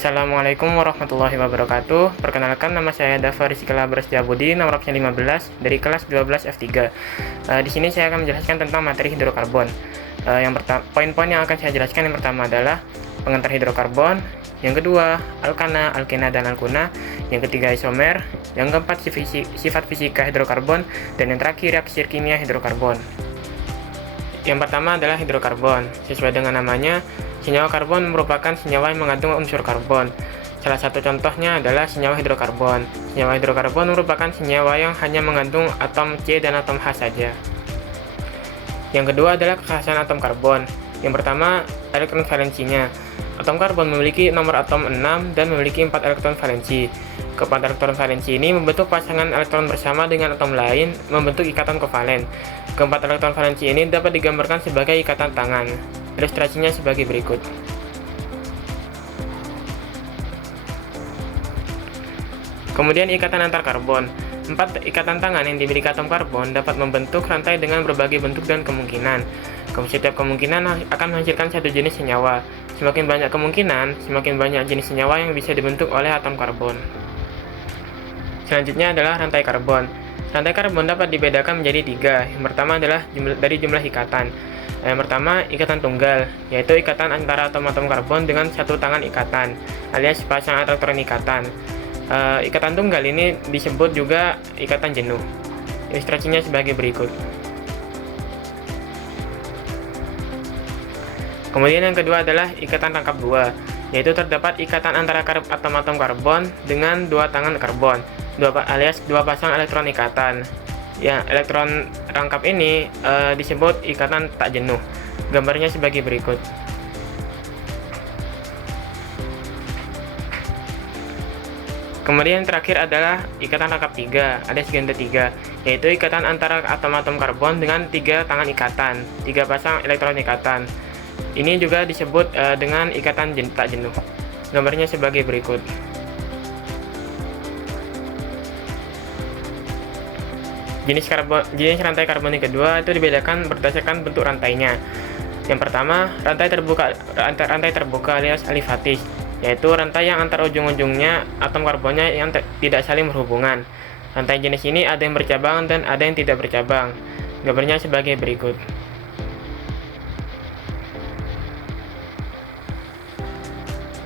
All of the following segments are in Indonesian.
Assalamualaikum warahmatullahi wabarakatuh. Perkenalkan, nama saya Dava Rizkyla Budi, nomor absen 15 dari kelas 12 F3. Di sini saya akan menjelaskan tentang materi hidrokarbon. Poin-poin yang akan saya jelaskan yang pertama adalah pengantar hidrokarbon, yang kedua alkana, alkena, dan alkuna, yang ketiga isomer, yang keempat sifat fisika hidrokarbon, dan yang terakhir reaksi kimia hidrokarbon. Yang pertama adalah hidrokarbon. Sesuai dengan namanya, senyawa karbon merupakan senyawa yang mengandung unsur karbon. Salah satu contohnya adalah senyawa hidrokarbon. Senyawa hidrokarbon merupakan senyawa yang hanya mengandung atom C dan atom H saja. Yang kedua adalah kekhasan atom karbon. Yang pertama, elektron valensinya. Atom karbon memiliki nomor atom 6 dan memiliki 4 elektron valensi. Keempat elektron valensi ini membentuk pasangan elektron bersama dengan atom lain, membentuk ikatan kovalen. Keempat elektron valensi ini dapat digambarkan sebagai ikatan tangan. Ilustrasinya sebagai berikut. Kemudian ikatan antar karbon. 4 ikatan tangan yang dimiliki atom karbon dapat membentuk rantai dengan berbagai bentuk dan kemungkinan. Setiap kemungkinan akan menghasilkan satu jenis senyawa. Semakin banyak kemungkinan, semakin banyak jenis senyawa yang bisa dibentuk oleh atom karbon. Selanjutnya adalah rantai karbon. Rantai karbon dapat dibedakan menjadi 3. Yang pertama adalah dari jumlah ikatan. Yang pertama, ikatan tunggal, yaitu ikatan antara atom-atom karbon dengan satu tangan ikatan, alias pasang elektron ikatan. Ikatan tunggal ini disebut juga ikatan jenuh. Ilustrasinya sebagai berikut. Kemudian yang kedua adalah ikatan rangkap dua, yaitu terdapat ikatan antara atom-atom karbon dengan dua tangan karbon, alias dua pasang elektron ikatan. Ya, elektron rangkap ini disebut ikatan tak jenuh. Gambarnya sebagai berikut. Kemudian yang terakhir adalah ikatan rangkap 3, alias ganda 3, yaitu ikatan antara atom-atom karbon dengan 3 tangan ikatan, 3 pasang elektron ikatan. Ini juga disebut dengan ikatan tak jenuh. Gambarnya sebagai berikut. Jenis rantai karbon yang kedua itu dibedakan berdasarkan bentuk rantainya. Yang pertama, rantai terbuka alias alifatis, yaitu rantai yang antar ujung-ujungnya atom karbonnya yang tidak saling berhubungan. Rantai jenis ini ada yang bercabang dan ada yang tidak bercabang. Gambarnya sebagai berikut.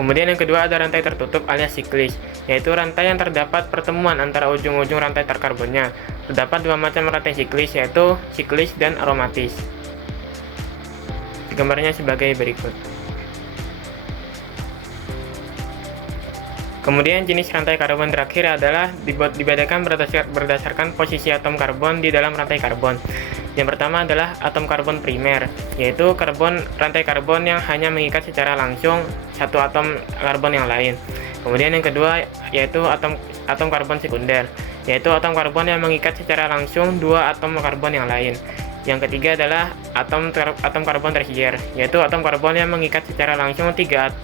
Kemudian yang kedua ada rantai tertutup alias siklis, yaitu rantai yang terdapat pertemuan antara ujung-ujung rantai terkarbonnya. Terdapat dua macam rantai siklis, yaitu siklis dan aromatis. Gambarnya sebagai berikut. Kemudian jenis rantai karbon terakhir adalah dibedakan berdasarkan posisi atom karbon di dalam rantai karbon. Yang pertama adalah atom karbon primer, yaitu rantai karbon yang hanya mengikat secara langsung satu atom karbon yang lain. Kemudian yang kedua yaitu atom karbon sekunder, yaitu atom karbon yang mengikat secara langsung dua atom karbon yang lain. Yang ketiga adalah atom karbon tersier, yaitu atom karbon yang mengikat secara langsung tiga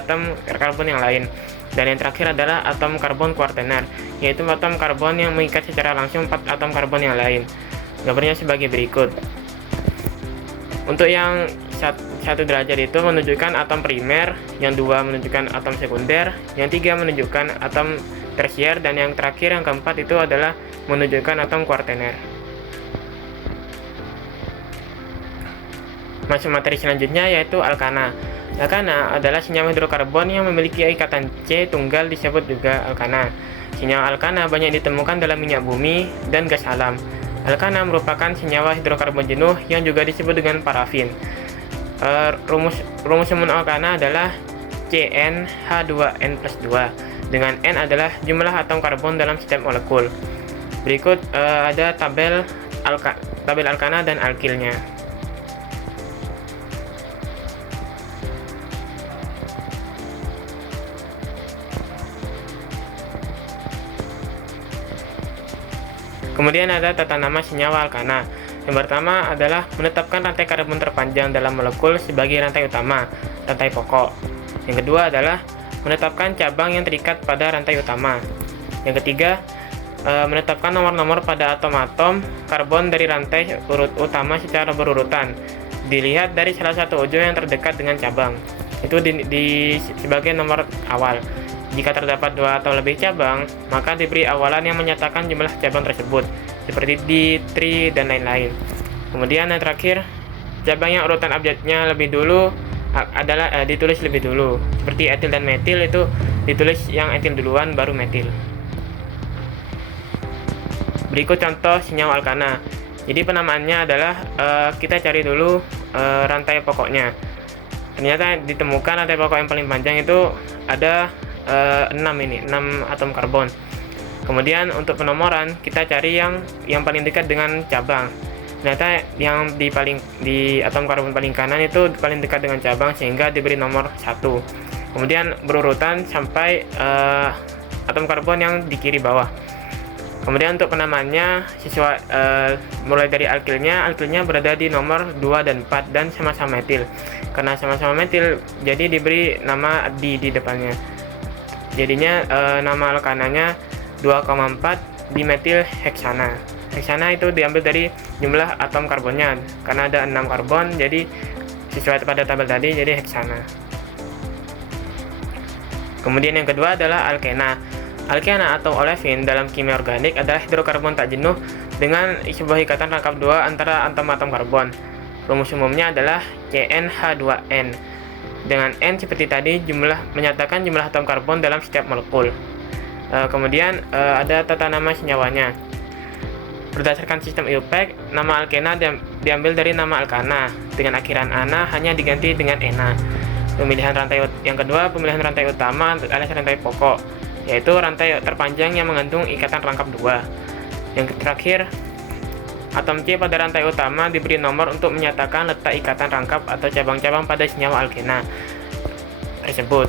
atom karbon yang lain. Dan yang terakhir adalah atom karbon kuartener, yaitu atom karbon yang mengikat secara langsung 4 atom karbon yang lain. Gambarnya sebagai berikut. Untuk yang 1 derajat itu menunjukkan atom primer, yang 2 menunjukkan atom sekunder, yang 3 menunjukkan atom tersier, dan yang terakhir yang keempat itu adalah menunjukkan atom kuartener. Masuk materi selanjutnya yaitu alkana. Alkana adalah senyawa hidrokarbon yang memiliki ikatan C tunggal, disebut juga alkana. Senyawa alkana banyak ditemukan dalam minyak bumi dan gas alam. Alkana merupakan senyawa hidrokarbon jenuh yang juga disebut dengan parafin. Rumus umum alkana adalah CnH2n+2, dengan N adalah jumlah atom karbon dalam setiap molekul. Berikut ada tabel alkana dan alkilnya. Kemudian ada tata nama senyawa alkana. Yang pertama adalah menetapkan rantai karbon terpanjang dalam molekul sebagai rantai utama, rantai pokok. Yang kedua adalah menetapkan cabang yang terikat pada rantai utama. Yang ketiga, menetapkan nomor-nomor pada atom-atom karbon dari rantai utama secara berurutan. Dilihat dari salah satu ujung yang terdekat dengan cabang. itu sebagai nomor awal. Jika terdapat 2 atau lebih cabang, maka diberi awalan yang menyatakan jumlah cabang tersebut, seperti di, tri, dan lain-lain. Kemudian yang terakhir, cabang yang urutan abjadnya lebih dulu adalah ditulis lebih dulu. Seperti etil dan metil itu ditulis yang etil duluan baru metil. Berikut contoh senyawa alkana. Jadi penamaannya adalah kita cari dulu rantai pokoknya. Ternyata ditemukan rantai pokok yang paling panjang itu ada 6 atom karbon. Kemudian untuk penomoran kita cari yang paling dekat dengan cabang. Ternyata yang di atom karbon paling kanan itu paling dekat dengan cabang, sehingga diberi nomor 1. Kemudian berurutan sampai atom karbon yang di kiri bawah. Kemudian untuk penamaannya mulai dari alkilnya berada di nomor 2 dan 4 dan sama-sama metil. Karena sama-sama metil, jadi diberi nama di depannya. Jadinya nama alkananya 2,4 dimetil heksana. Heksana itu diambil dari jumlah atom karbonnya. Karena ada 6 karbon, jadi sesuai pada tabel tadi, jadi heksana. Kemudian yang kedua adalah alkena. Alkena atau olefin dalam kimia organik adalah hidrokarbon tak jenuh dengan sebuah ikatan rangkap 2 antara atom-atom karbon. Rumus umumnya adalah CnH2n. Dengan N seperti tadi menyatakan jumlah atom karbon dalam setiap molekul. Kemudian ada tata nama senyawanya. Berdasarkan sistem IUPAC, nama alkena diambil dari nama alkana dengan akhiran ana hanya diganti dengan ena. Pemilihan rantai yang kedua, pemilihan rantai utama alias rantai pokok, yaitu rantai terpanjang yang mengandung ikatan rangkap 2. Yang terakhir, atom C pada rantai utama diberi nomor untuk menyatakan letak ikatan rangkap atau cabang-cabang pada senyawa alkena tersebut.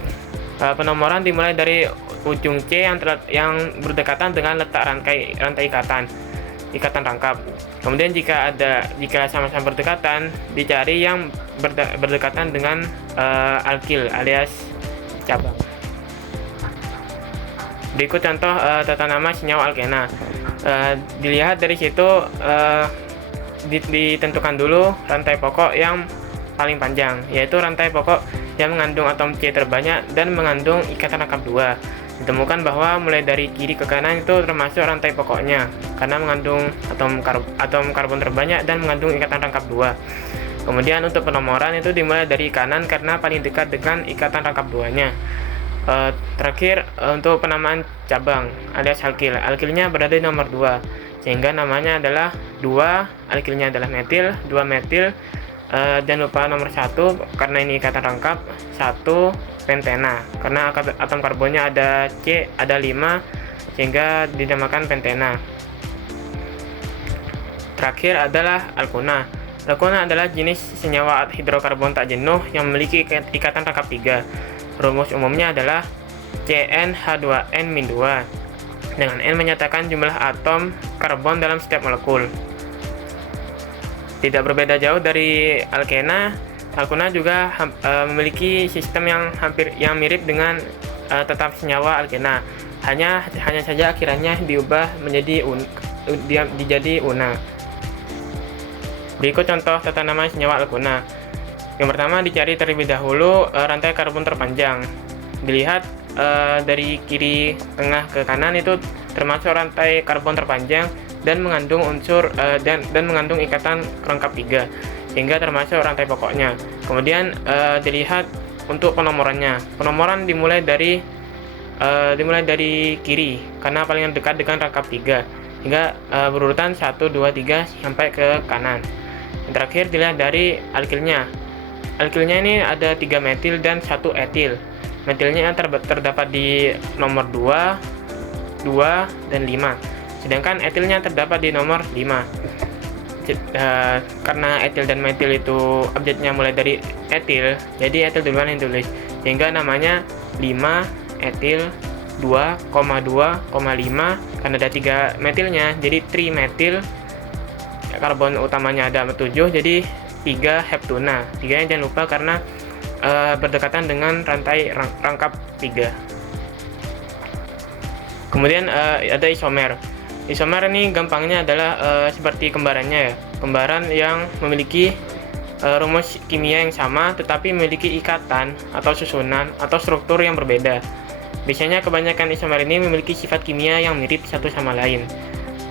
Penomoran dimulai dari ujung C yang berdekatan dengan letak rantai ikatan rangkap. Kemudian jika sama-sama berdekatan, dicari yang berdekatan dengan alkil alias cabang. Berikut contoh tata nama senyawa alkena. Dilihat dari situ, ditentukan dulu rantai pokok yang paling panjang, yaitu rantai pokok yang mengandung atom C terbanyak dan mengandung ikatan rangkap 2. Ditemukan bahwa mulai dari kiri ke kanan itu termasuk rantai pokoknya, karena mengandung atom karbon terbanyak dan mengandung ikatan rangkap 2. Kemudian untuk penomoran itu dimulai dari kanan karena paling dekat dengan ikatan rangkap 2-nya. Terakhir untuk penamaan cabang alias alkil. Alkilnya berada di nomor 2, sehingga namanya adalah 2, alkilnya adalah metil, 2 metil. Jangan lupa nomor 1 karena ini ikatan rangkap, 1 pentena karena atom karbonnya ada C, ada 5, sehingga dinamakan pentena. Terakhir adalah alkuna. Alkuna adalah jenis senyawa hidrokarbon tak jenuh yang memiliki ikatan rangkap 3. Rumus umumnya adalah CnH2n-2 dengan N menyatakan jumlah atom karbon dalam setiap molekul. Tidak berbeda jauh dari alkena, alkuna juga memiliki sistem yang mirip dengan tetap senyawa alkena. Hanya saja akhirannya diubah menjadi una. Berikut contoh tata nama senyawa alkuna. Yang pertama, dicari terlebih dahulu rantai karbon terpanjang. Dilihat dari kiri tengah ke kanan itu termasuk rantai karbon terpanjang dan mengandung mengandung ikatan rangkap 3, sehingga termasuk rantai pokoknya. Kemudian dilihat untuk penomorannya. Penomoran dimulai dari kiri karena paling dekat dengan rangkap 3, hingga berurutan 1, 2, 3 sampai ke kanan. Yang terakhir dilihat dari alkilnya. Alkilnya ini ada 3 metil dan 1 etil. Metilnya terdapat di nomor 2, 2, dan 5. Sedangkan etilnya terdapat di nomor 5. Karena etil dan metil itu abjadnya mulai dari etil, jadi etil duluan yang tulis, sehingga namanya 5 etil 2,2,5. Karena ada 3 metilnya, jadi trimetil. Karbon utamanya ada 7, jadi 3 heptuna. 3-nya jangan lupa karena berdekatan dengan rantai rangkap 3. Kemudian ada isomer. Isomer ini gampangnya adalah seperti kembarannya ya. Kembaran yang memiliki rumus kimia yang sama tetapi memiliki ikatan atau susunan atau struktur yang berbeda. Biasanya kebanyakan isomer ini memiliki sifat kimia yang mirip satu sama lain.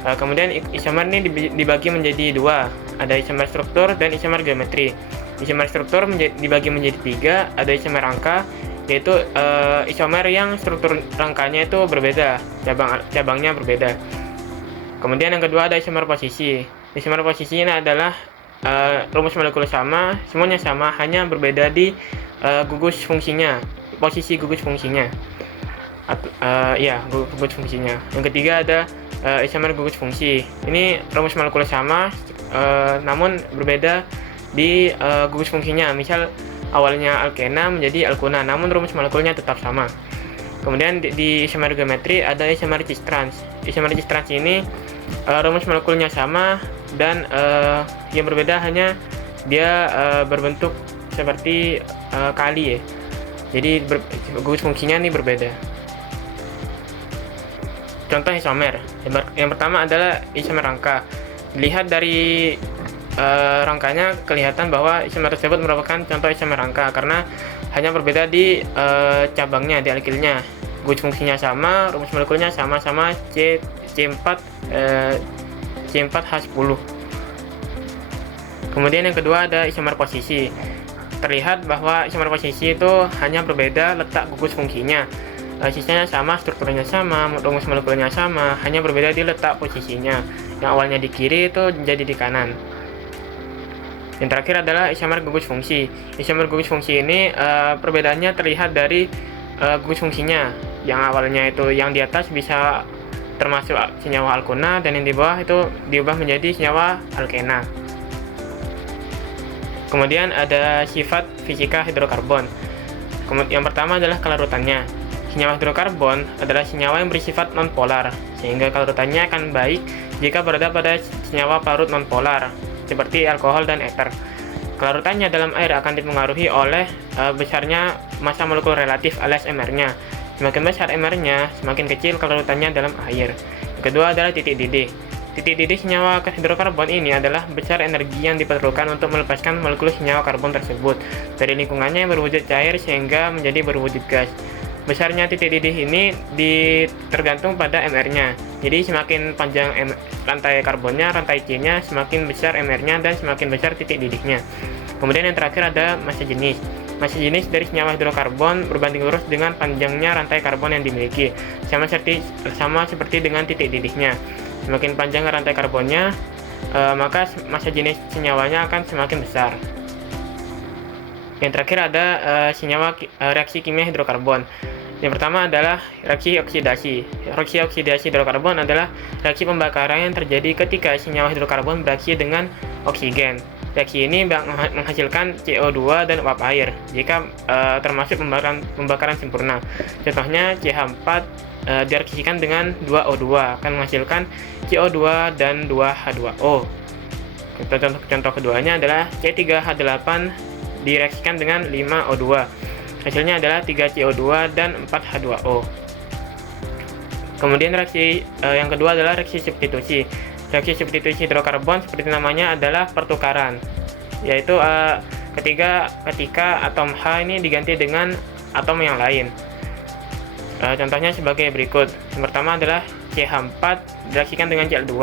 Kemudian isomer ini dibagi menjadi dua, ada isomer struktur dan isomer geometri. Isomer struktur dibagi menjadi tiga, ada isomer rangka, yaitu isomer yang struktur rangkanya itu berbeda, cabangnya berbeda. Kemudian yang kedua ada isomer posisi. Isomer posisi ini adalah rumus molekul sama, semuanya sama, hanya berbeda di gugus fungsinya, posisi gugus fungsinya. Gugus fungsinya. Yang ketiga ada isomer gugus fungsi. Ini rumus molekul sama, namun berbeda di gugus fungsinya. Misal awalnya alkena menjadi alkuna, namun rumus molekulnya tetap sama. Kemudian di isomer geometri ada isomer cis-trans. Isomer cis-trans ini rumus molekulnya sama dan yang berbeda hanya dia berbentuk seperti kali ya. Jadi gugus fungsinya ini berbeda. Contoh isomer. Yang pertama adalah isomer rangka. Dilihat dari rangkanya kelihatan bahwa isomer tersebut merupakan contoh isomer rangka karena hanya berbeda di cabangnya, di alkilnya. Gugus fungsinya sama, rumus molekulnya sama-sama C4H10. Kemudian yang kedua ada isomer posisi. Terlihat bahwa isomer posisi itu hanya berbeda letak gugus fungsinya. Sisanya sama, strukturnya sama, rumus molekulnya sama, hanya berbeda di letak posisinya. Yang awalnya di kiri itu menjadi di kanan. Yang terakhir adalah isomer gugus fungsi. Isomer gugus fungsi ini perbedaannya terlihat dari gugus fungsinya. Yang awalnya itu yang di atas bisa termasuk senyawa alkuna dan yang di bawah itu diubah menjadi senyawa alkena. Kemudian ada sifat fisika hidrokarbon. Yang pertama adalah kelarutannya. Senyawa hidrokarbon adalah senyawa yang bersifat nonpolar, sehingga kelarutannya akan baik jika berada pada senyawa parut nonpolar, seperti alkohol dan ether. Kelarutannya dalam air akan dipengaruhi oleh besarnya massa molekul relatif alias MR-nya. Semakin besar MR-nya, semakin kecil kelarutannya dalam air. Yang kedua adalah titik didih. Titik didih senyawa hidrokarbon ini adalah besar energi yang diperlukan untuk melepaskan molekul senyawa karbon tersebut dari lingkungannya yang berwujud cair sehingga menjadi berwujud gas. Besarnya titik didih ini tergantung pada MR-nya. Jadi semakin panjang rantai karbonnya, rantai C-nya, semakin besar MR-nya dan semakin besar titik didihnya. Kemudian yang terakhir ada massa jenis. Massa jenis dari senyawa hidrokarbon berbanding lurus dengan panjangnya rantai karbon yang dimiliki, sama seperti dengan titik didihnya. Semakin panjang rantai karbonnya, maka massa jenis senyawanya akan semakin besar. Yang terakhir ada reaksi kimia hidrokarbon. Yang pertama adalah reaksi oksidasi. Reaksi oksidasi hidrokarbon adalah reaksi pembakaran yang terjadi ketika senyawa hidrokarbon bereaksi dengan oksigen. Reaksi ini menghasilkan CO2 dan uap air jika termasuk pembakaran sempurna. Contohnya CH4 direaksikan dengan 2O2 akan menghasilkan CO2 dan 2H2O. Contoh keduanya adalah C3H8 direaksikan dengan 5O2. Hasilnya adalah 3CO2 dan 4H2O. Kemudian reaksi yang kedua adalah reaksi substitusi. Reaksi substitusi hidrokarbon seperti namanya adalah pertukaran, yaitu ketika atom H ini diganti dengan atom yang lain. Contohnya sebagai berikut. Yang pertama adalah CH4 direaksikan dengan Cl2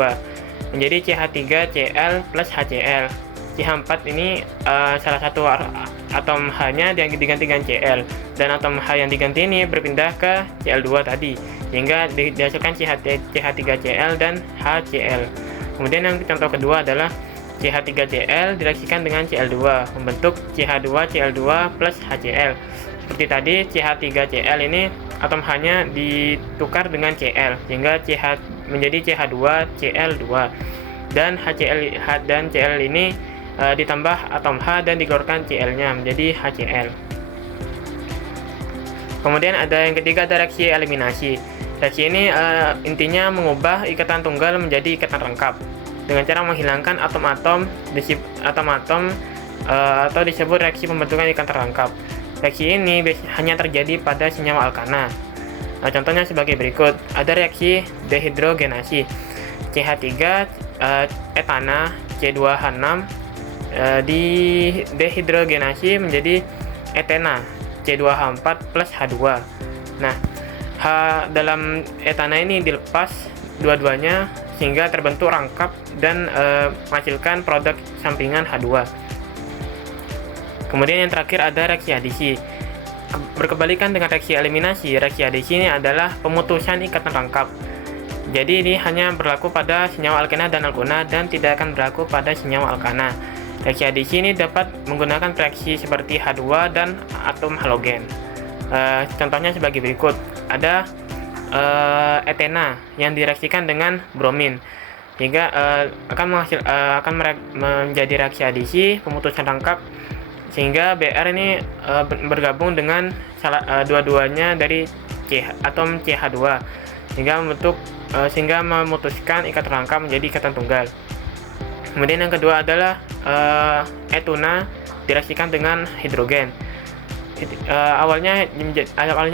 menjadi CH3Cl plus HCl. CH4 ini salah satu atom H-nya yang diganti dengan Cl, dan atom H yang diganti ini berpindah ke Cl2 tadi, sehingga dihasilkan CH3Cl dan HCl. Kemudian yang contoh kedua adalah CH3Cl direaksikan dengan Cl2 membentuk CH2Cl2 plus HCl. Seperti tadi, CH3Cl ini atom H-nya ditukar dengan Cl sehingga menjadi CH2Cl2, dan Cl ini ditambah atom H dan dikeluarkan Cl-nya menjadi HCl. Kemudian ada yang ketiga, ada reaksi eliminasi. Reaksi ini intinya mengubah ikatan tunggal menjadi ikatan rangkap dengan cara menghilangkan atom-atom atau disebut reaksi pembentukan ikatan rangkap. Reaksi ini hanya terjadi pada senyawa alkana. Contohnya sebagai berikut. Ada reaksi dehidrogenasi. CH3 etana C2H6 di dehidrogenasi menjadi etena C2H4 plus H2. Nah, dalam etana ini dilepas dua-duanya sehingga terbentuk rangkap dan menghasilkan produk sampingan H2. Kemudian yang terakhir ada reaksi adisi. Berkebalikan dengan reaksi eliminasi, reaksi adisi ini adalah pemutusan ikatan rangkap. Jadi ini hanya berlaku pada senyawa alkena dan alkona dan tidak akan berlaku pada senyawa alkana. Reaksi adisi ini dapat menggunakan reaksi seperti H2 dan atom halogen. Contohnya sebagai berikut. Ada etena yang direaksikan dengan bromin, sehingga akan menjadi reaksi adisi pemutusan rangkap, sehingga Br ini bergabung dengan dua-duanya dari atom CH2 sehingga memutuskan ikatan rangkap menjadi ikatan tunggal. Kemudian yang kedua adalah etuna direaksikan dengan hidrogen. Awalnya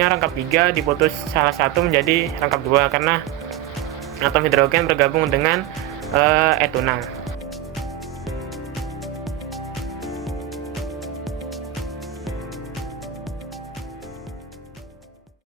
rangkap 3 diputus salah satu menjadi rangkap 2 karena atom hidrogen bergabung dengan etuna.